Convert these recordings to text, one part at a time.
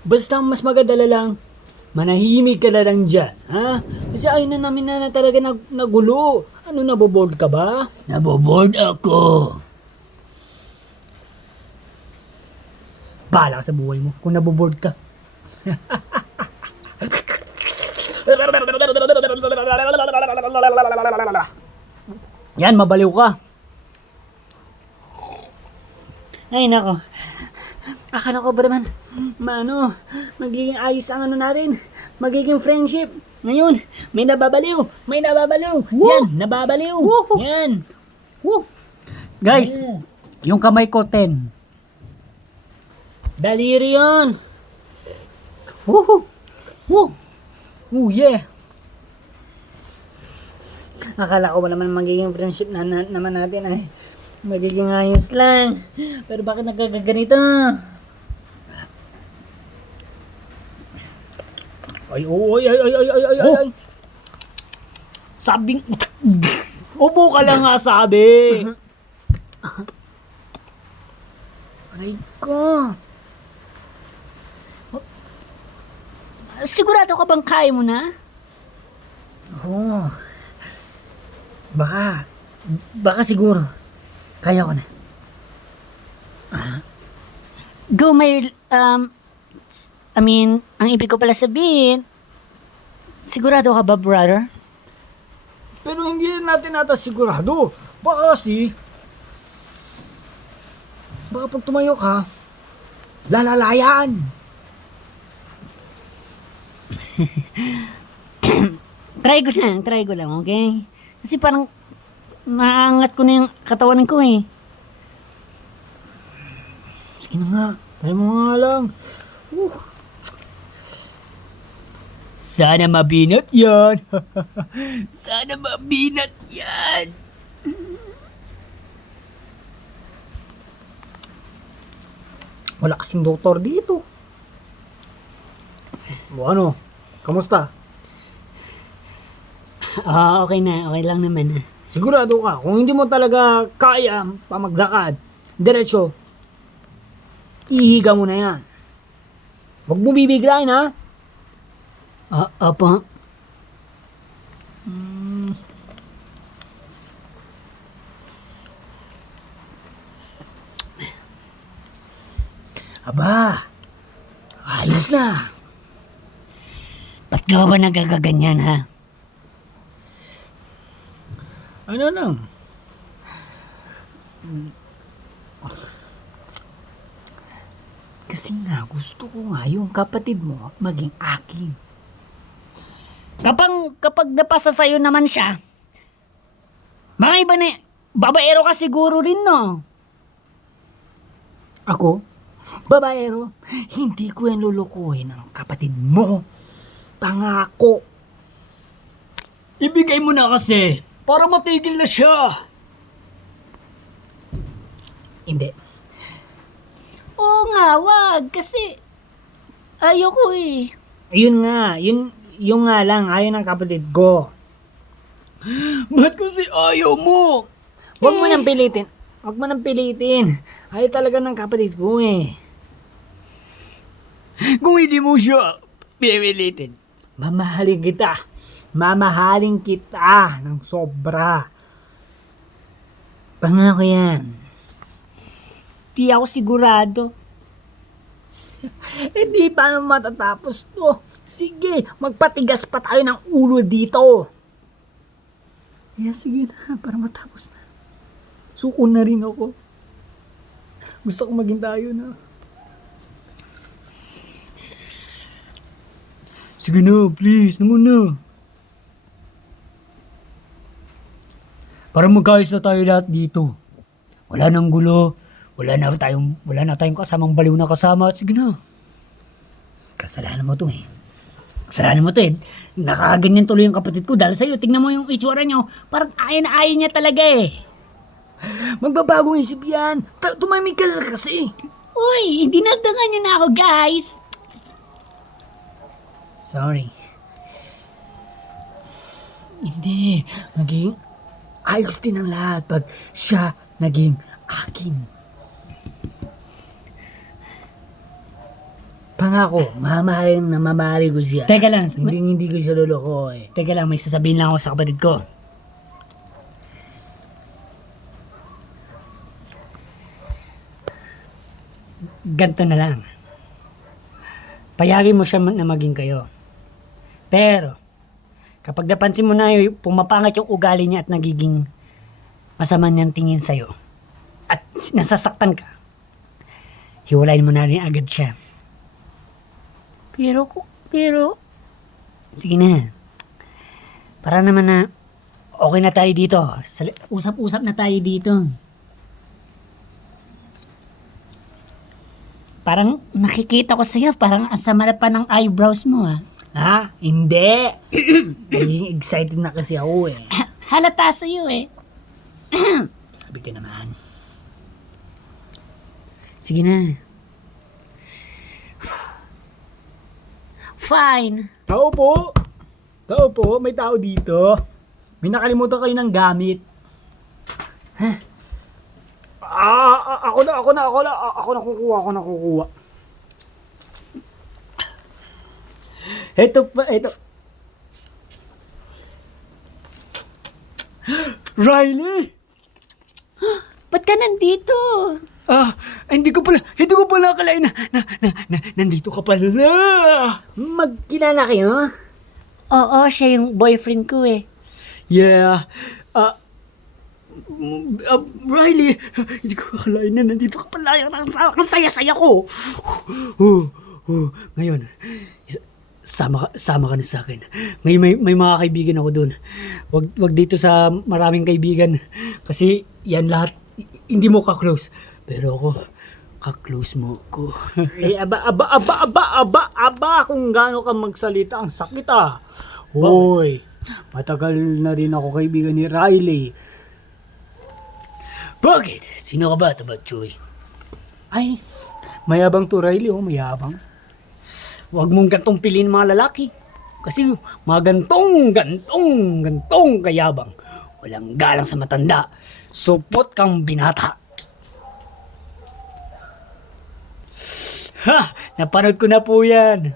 Basta mas maganda lang, manahimik ka na lang dyan, ha? Kasi ayun na namin na talaga nagulo. Ano, naboboard ka ba? Naboboard ako. Bahala ka sa buhay mo kung naboboard ka. Yan, mabaliw ka. Ay, nako. Akala ko ba naman, magiging ayos ang ano natin. Magiging friendship. Ngayon, may nababaliw. May nababaliw. Woo! Yan, nababaliw. Woo! Yan. Woo! Guys, yung kamay ko 10. Daliri yun. Woohoo! Woo! Oh, yeah. Akala ko ba naman magiging friendship naman natin ay magiging ayos lang. Pero bakit nagkagaganito? Ay, ay, ay, ay, ay, ay, ay, Oh. ay. Sabing, upo ka lang nga sabi. Aray ko. Sigurado ka bang kaya mo na? Oo. Baka siguro. Kaya ko na. Go, may, ang ibig ko pala sabihin, sigurado ka ba, brother? Pero hindi natin ata sigurado. Baka pag tumayo ka, lalalayan. Try ko lang, okay? Kasi parang naangat ko na yung katawan ko eh. Sige na nga, try mo nga lang. Sana mabinat yan. Sana mabinat yan. Wala kasing doktor dito. O ano? Kamusta? Okay na, okay lang naman ah. Sigurado ka, kung hindi mo talaga kaya pa maglakad, diretso, ihiga mo na yan. Huwag mo bibiglayin ha. Apa? Aba, ayos na. Ba't ka ba nagkakaganyan ha? Ano lang? Kasi nga, gusto ko nga yung kapatid mo maging akin. Kapag napasa sa'yo naman siya, mga iba na, babaero ka siguro rin no? Ako? Babaero, hindi ko yan lulukuhin ng kapatid mo. Pangako. Ibigay mo na kasi para matigil na siya. Hindi. Oo nga, wag. Kasi, ayoko eh. Yun nga, yung nga lang, ayaw ng kapatid ko. Ba't kasi ayaw mo? Huwag mo nang pilitin. Huwag mo nang pilitin. Ayaw talaga ng kapatid ko eh. Kung hindi mo siya pipilitin, mamahalin kita. Mamahalin kita ng sobra. Pangako yan. Di ako sigurado. Hindi paano matatapos to. Sige, magpatigas pa tayo ng ulo dito. Kaya sige na, para matapos na. Suko na rin ako. Gusto ko maging tayo na. Sige na, please, naman na. Para magkaayos na tayo lahat dito. Wala nang gulo. Wala na tayong kasamang baliw na kasama. Sige na. Kasalanan mo to eh. Kasalanan mo to eh. Nakaganyan tuloy yung kapatid ko dahil sa'yo. Tingnan mo yung itsura niyo. Parang ayaw na ayaw niya talaga eh. Magbabagong isip yan. Tumamig ka kasi. Uy, dinagdagan niyo na ako guys. Sorry. Hindi. Maging ayos din ang lahat pag siya naging akin. Pangako, mamahalin ko siya. Teka lang, Hindi ko siya loloko eh. teka lang, may sasabihin lang ako sa kapatid ko. Ganto na lang. Payagin mo siya na maging kayo. Pero, kapag napansin mo na pumapangat yung ugali niya at nagiging masama niyang tingin sa'yo, at nasasaktan ka, hiwalayin mo na rin agad siya. Pero, sige na. Para naman na okay na tayo dito. Usap-usap na tayo dito. Parang nakikita ko sa'yo, parang ang sama na pa ng eyebrows mo ah. Ha? Hindi. Naging excited na kasi ako eh. Halata sa'yo eh. Sabi ka naman. Sige na. Fine. Tao po, may tao dito. May nakalimutan kayo ng gamit. Ako na kukuha. Ito. Riley! Ba't ka nandito? Hindi ko pala akalain na nandito ka pala. Magkilala kayo? Oo, siya yung boyfriend ko eh. Yeah. Riley, hindi ko akalain na nandito ka pala. Ang saya-saya ko. Ngayon, sama ka na sa akin. May mga kaibigan ako doon. Wag dito sa maraming kaibigan. Kasi yan lahat, hindi mo ka-close. Pero ako, ka-close mo ko. Aba, kung gaano ka magsalita, ang sakit ah. Hoy, matagal na rin ako kaibigan ni Riley. Bakit? Sino ka ba, Tabatchoy? Ay, mayabang to Riley, mayabang. Huwag mong gantong piliin mga lalaki. Kasi mga gantong kayabang. Walang galang sa matanda. Supot kang binata. Ha! Napanood ko na po yan.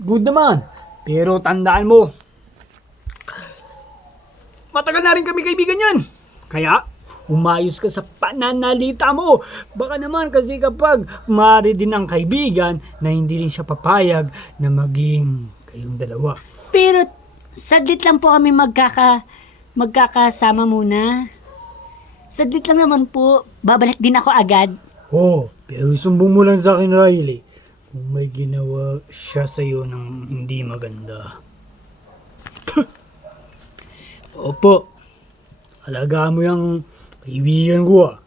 Good naman. Pero tandaan mo, matagal na rin kami kaibigan yan. Kaya, umayos ka sa pananalita mo. Baka naman kasi kapag maaari din ang kaibigan na hindi rin siya papayag na maging kayong dalawa. Pero, sadlit lang po kami magkakasama muna. Sadlit lang naman po. Babalik din ako agad. Oh, pero sumbong mo lang sa akin, Riley, kung may ginawa siya sa'yo ng hindi maganda. Opo, alagaan mo yung kaibigan ko ah.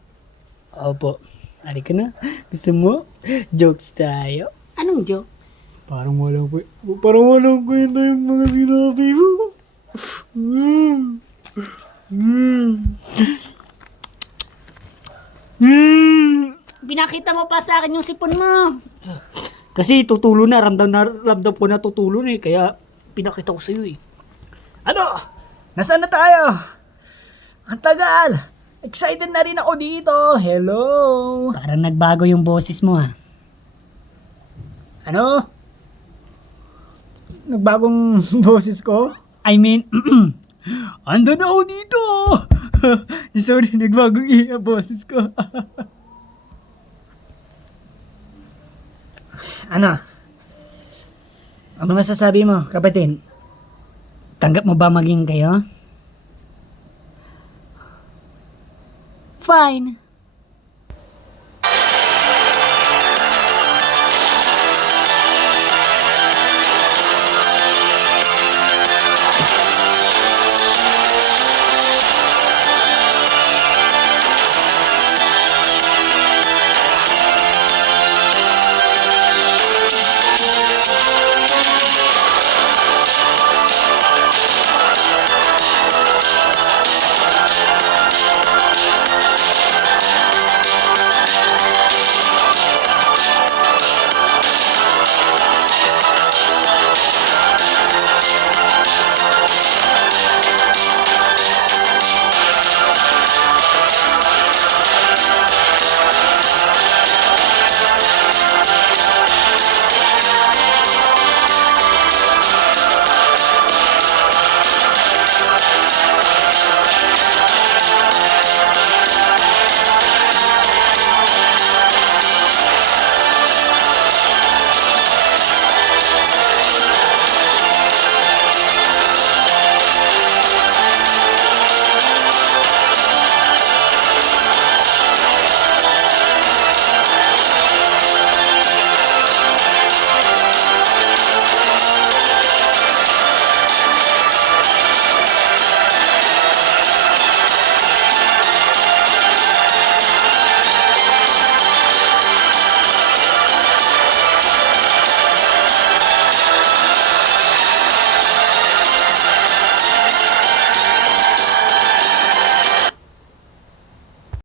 Opo. Ari ka na. Gusto mo? Jokes tayo. Anong jokes? Parang walang kwenta yung mga sinabi mo. Binakita mo pa sa akin yung sipon mo. Kasi tutulo na. Ramdam ko na tutulo na eh. Kaya pinakita ko sa'yo eh. Ano? Nasaan na tayo? Ang tagal. Excited na rin ako dito. Hello. Parang nagbago yung boses mo ah. Ano? Nagbagong boses ko? I mean, ando na ako dito. Sorry, nagbagong boses ko. Ano? Ano masasabi mo, kapatid? Tanggap mo ba maging kayo? Fine.